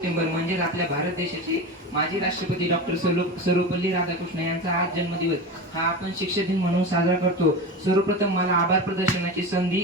September म्हणजेच आपल्या भारत देशाचे माजी राष्ट्रपती डॉक्टर सर्वपल्ली राधाकृष्ण यांचा आज जन्मदिवस. हा आपण शिक्षक दिन म्हणून साजरा करतो. सर्वप्रथम मला आभार प्रदर्शनाची संधी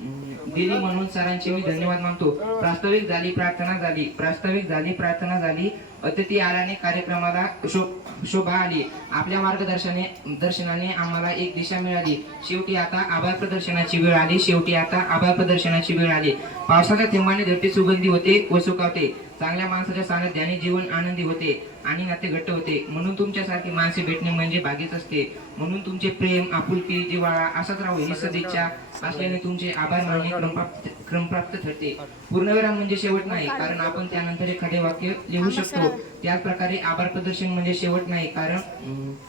दिली म्हणून सरांचे मी धन्यवाद मानतो. प्रास्ताविक झाली प्रार्थना झाली. प्रास्ताविक झाली प्रार्थना झाली. अतिथी आल्याने कार्यक्रमाला शो शोभा आली. आपल्या मार्गदर्शने दर्शनाने आम्हाला एक दिशा मिळाली. शेवटी आता आभार प्रदर्शनाची वेळ आली. शेवटी आता आभार प्रदर्शनाची वेळ आली. पावसाच्या थेंबाने धरती सुगंधी होते व सुकावते. चांगल्या माणसाच्या सानिध्याने जीवन आनंदी होते आणि नाते घट्ट होते. म्हणून तुमच्यासारखी माणसे भेटणे म्हणजे भाग्यच असते. म्हणून तुमचे प्रेम आपुलकी जिव्हाळा असाच राहू ही सदिच्छा असल्याने तुमचे आभार मानणे क्रमप्राप्त ठरते. पूर्णविराम म्हणजे शेवट नाही कारण आपण त्यानंतर एखादे वाक्य लिहू शकतो. त्याच प्रकारे आभार प्रदर्शन म्हणजे शेवट नाही कारण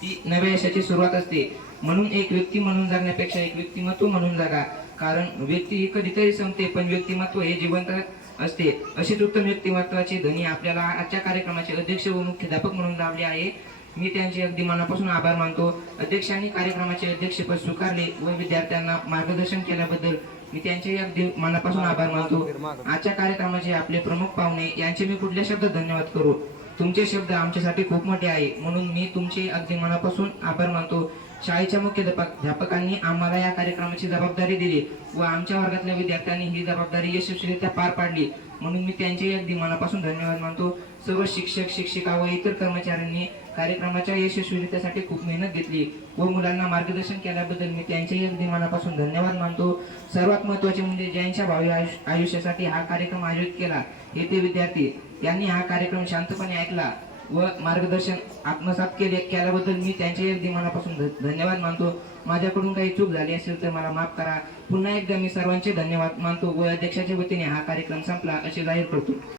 ती नव्या यशाची सुरुवात असते. म्हणून एक व्यक्ती म्हणून जगण्यापेक्षा एक व्यक्तिमत्व म्हणून जगा. कारण व्यक्ती ही कधीतरी संपते पण व्यक्तिमत्व हे जिवंत असते. अशीच उत्तम व्यक्तिमत्वाचे धनी आपल्याला आजच्या कार्यक्रमाचे अध्यक्ष व मुख्याध्यापक म्हणून लावले आहे. मी त्यांचे अगदी मनापासून आभार मानतो. अध्यक्षांनी कार्यक्रमाचे अध्यक्षपद स्वीकारले व विद्यार्थ्यांना मार्गदर्शन केल्याबद्दल मी त्यांचे अगदी मनापासून आभार मानतो. आजच्या कार्यक्रमाचे आपले प्रमुख पाहुणे यांचे मी कुठल्या शब्दात धन्यवाद करू? तुमचे शब्द आमच्यासाठी खूप मोठे आहे. म्हणून मी तुमचे अगदी मनापासून आभार मानतो. शाळेच्या मुख्याध्यापकांनी आम्हाला या कार्यक्रमाची जबाबदारी दिली व आमच्या वर्गातल्या विद्यार्थ्यांनी ही जबाबदारी यशस्वीरित्या पार पाडली. म्हणून मी त्यांचे अगदी मनापासून धन्यवाद मानतो. सर्व शिक्षक शिक्षिका व इतर कर्मचाऱ्यांनी कार्यक्रमाच्या यशस्वीरित्यासाठी खूप मेहनत घेतली व मुलांना मार्गदर्शन केल्याबद्दल मी त्यांचेही अगदी मनापासून धन्यवाद मानतो. सर्वात महत्त्वाचे म्हणजे ज्यांच्या भावी आयुष्यासाठी हा कार्यक्रम आयोजित केला हे ते विद्यार्थी. त्यांनी हा कार्यक्रम शांतपणे ऐकला. व मार्गदर्शन आत्मसात केले केल्याबद्दल मी त्यांचे अगदी मनापासून धन्यवाद मानतो. माझ्याकडून काही चूक झाली असेल तर मला माफ करा. पुन्हा एकदा मी सर्वांचे धन्यवाद मानतो. व अध्यक्षाच्या वतीने हा कार्यक्रम संपला असे जाहीर करतो.